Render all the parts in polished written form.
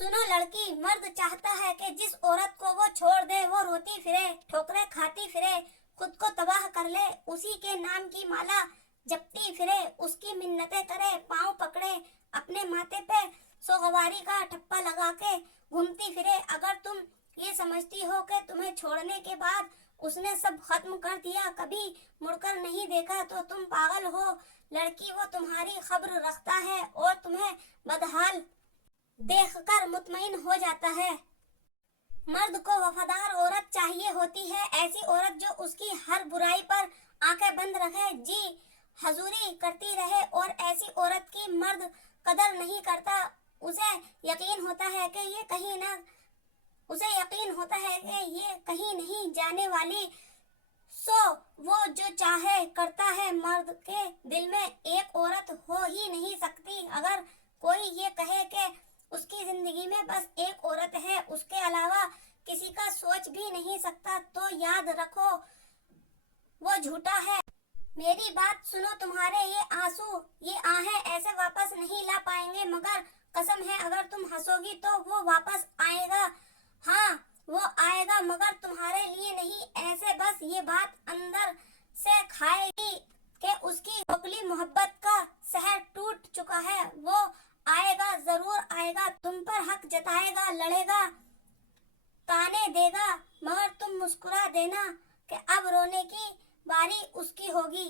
सुनो लड़की, मर्द चाहता है कि जिस औरत को वो छोड़ दे वो रोती फिरे, ठोकरें खाती फिरे, खुद को तबाह कर ले, उसी के नाम की माला जपती फिरे, उसकी मिन्नतें करे, पाँव पकड़े, अपने माथे पे सोगवारी का ठप्पा लगा के घूमती फिरे। अगर तुम ये समझती हो कि तुम्हें छोड़ने के बाद उसने सब खत्म कर दिया, कभी मुड़कर नहीं देखा, तो तुम पागल हो लड़की। वो तुम्हारी खबर रखता है और तुम्हें बदहाल देखकर मुतमईन हो जाता है। मर्द को वफादार औरत चाहिए होती है, ऐसी औरत जो उसकी हर बुराई पर आंखें बंद रखे, जी हजूरी करती रहे। और ऐसी औरत की मर्द कदर नहीं करता, उसे यकीन होता है कि ये कहीं नहीं जाने वाली। सो वो जो चाहे करता है, मर्द के दिल में एक औरत हो ही नहीं सकती। अगर कोई ये कहे कि उसकी जिंदगी में बस एक औरत है, उसके अलावा किसी का सोच भी नहीं सकता, तो याद रखो वो झूठा है। मेरी बात सुनो, तुम्हारे ये आंसू, ये आहें ऐसे वापस नहीं ला पाएंगे, मगर कसम है अगर तुम हंसोगी तो वो वापस आएगा। हाँ वो आएगा, मगर तुम्हारे लिए नहीं, ऐसे बस ये बात अंदर से खाएगी कि उसकी खोखली मोहब्बत का शहर टूट चुका है। वो आएगा, जरूर आएगा, तुम पर हक जताएगा, लड़ेगा, ताने देगा, मगर तुम मुस्कुरा देना कि अब रोने की बारी उसकी होगी।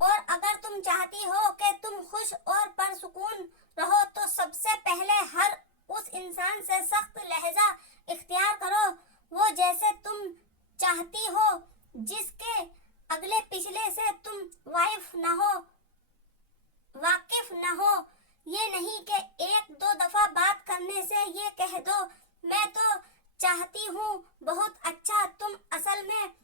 और अगर तुम चाहती हो कि तुम खुश और परसुकून रहो, तो सबसे पहले हर उस इंसान से सख्त लहजा इख्तियार करो, वो जैसे तुम चाहती हो, जिसके अगले पिछले से तुम वाकिफ ना हो। ये नहीं कि एक दो दफा बात करने से ये कह दो मैं तो चाहती हूँ बहुत अच्छा, तुम असल में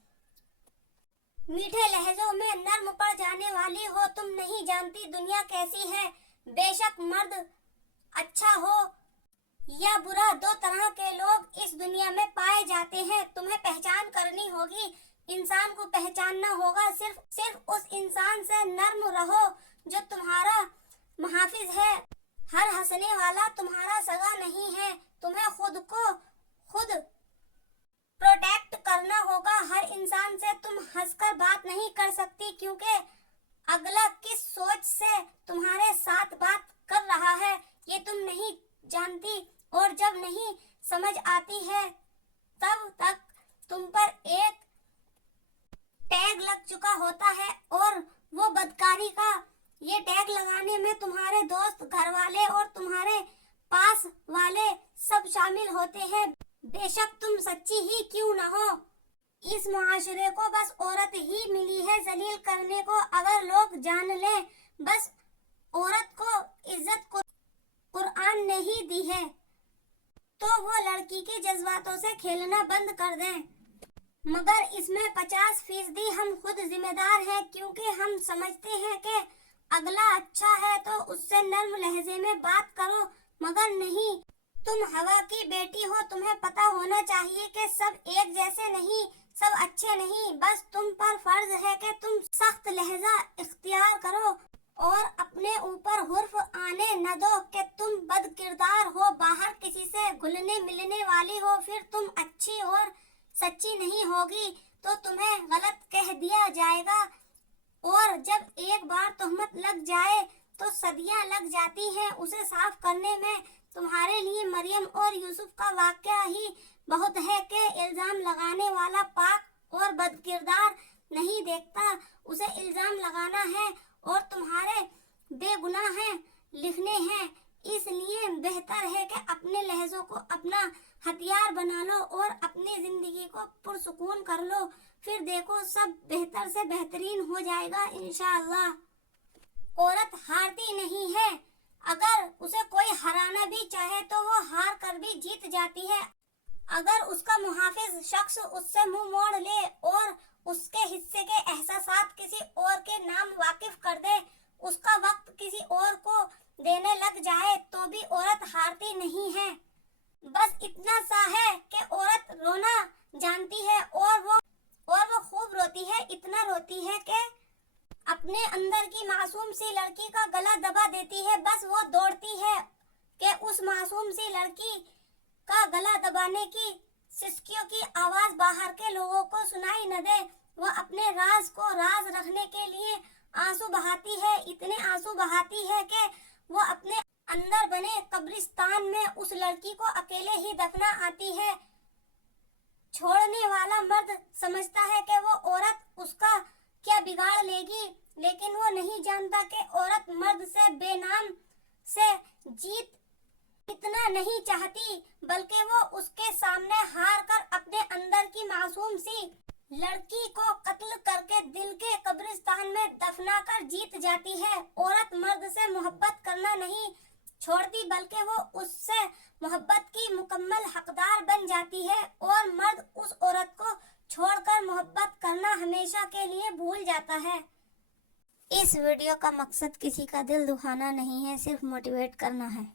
मीठे लहजों में नर्म पड़ जाने वाली हो। तुम नहीं जानती दुनिया कैसी है, बेशक मर्द अच्छा हो या बुरा, दो तरह के लोग इस दुनिया में पाए जाते हैं। तुम्हें पहचान करनी होगी, इंसान को पहचानना होगा। सिर्फ उस इंसान से नर्म रहो जो तुम्हारा मुहाफिज है। हर हंसने वाला तुम्हारा सगा नहीं है, तुम्हें खुद को खुद प्रोटेक्ट करना होगा। हर इंसान से तुम हंसकर बात नहीं कर सकती, क्योंकि अगला किस सोच से तुम्हारे साथ बात कर रहा है ये तुम नहीं जानती। और जब नहीं समझ आती है तब तक तुम पर एक टैग लग चुका होता है, और वो बदकारी का ये टैग लगाने में तुम्हारे दोस्त, घर वाले और तुम्हारे पास वाले सब शामिल होते हैं, बेशक तुम सच्ची ही क्यों न हो। इस मुआशरे को बस औरत ही मिली है जलील करने को। अगर लोग जान लें बस औरत को इज्जत को कुरान ने ही दी है, तो वो लड़की के जज्बातों से खेलना बंद कर दें। मगर इसमें 50% हम खुद जिम्मेदार हैं, क्योंकि हम समझते हैं कि अगला अच्छा है तो उससे नर्म लहजे में बात करो, मगर नहीं। तुम हवा की बेटी हो, तुम्हें पता होना चाहिए कि सब एक जैसे नहीं, सब अच्छे नहीं। बस तुम पर फर्ज है कि तुम सख्त लहजा इख्तियार करो और अपने ऊपर हुर्फ आने न दो कि तुम बदकिरदार हो, बाहर किसी से घुलने मिलने वाली हो। फिर तुम अच्छी और सच्ची नहीं होगी तो तुम्हें गलत कह दिया जाएगा, और जब एक बार तोहमत लग जाए तो सदियां लग जाती हैं उसे साफ करने में। तुम्हारे लिए मरियम और यूसुफ का वाकया ही बहुत है कि इल्जाम लगाने वाला पाक और बदकिरदार नहीं देखता, उसे इल्जाम लगाना है और तुम्हारे बेगुनाह लिखने हैं। इसलिए बेहतर है कि अपने लहजों को अपना हथियार बना लो और अपनी जिंदगी को पुरसुकून कर लो, फिर देखो सब बेहतर से बेहतरीन हो जाएगा इंशाअल्लाह। औरत हारती नहीं है, अगर उसे कोई हराना भी चाहे तो वो हार कर भी जीत जाती है। अगर उसका मुहाफिज शख्स उससे मुंह मोड़ ले और उसके हिस्से के एहसासात किसी और के नाम वाकिफ कर दे, उसका वक्त किसी और को देने लग जाए, तो भी औरत हारती नहीं है। बस इतना सा है कि औरत रोना जानती है और वो खूब रोती है, इतना रोती है कि अपने अंदर की मासूम सी लड़की का गला दबा देती है। बस वो दौड़ती है کہ اس मासूम सी लड़की का गला दबाने की सिसकियों की आवाज बाहर के लोगों को सुनाई न दे। वह अपने राज को राज रखने के लिए आंसू बहाती है, इतने आंसू बहाती है कि वो अपने अंदर बने कब्रिस्तान में उस लड़की को अकेले ही दफना आती है। छोड़ने वाला मर्द समझता है कि वो औरत उसका क्या बिगाड़ लेगी, लेकिन वो नहीं जानता कि औरत मर्द से बेनाम से जीत इतना नहीं चाहती, बल्कि वो उसके सामने हार कर अपने अंदर की मासूम सी लड़की को कत्ल करके दिल के कब्रिस्तान में दफना कर जीत जाती है। औरत मर्द से मोहब्बत करना नहीं छोड़ती, बल्कि वो उससे मोहब्बत की मुकम्मल हकदार बन जाती है और मर्द उस औरत को छोड़कर मोहब्बत करना हमेशा के लिए भूल जाता है। इस वीडियो का मकसद किसी का दिल दुखाना नहीं है, सिर्फ मोटिवेट करना है।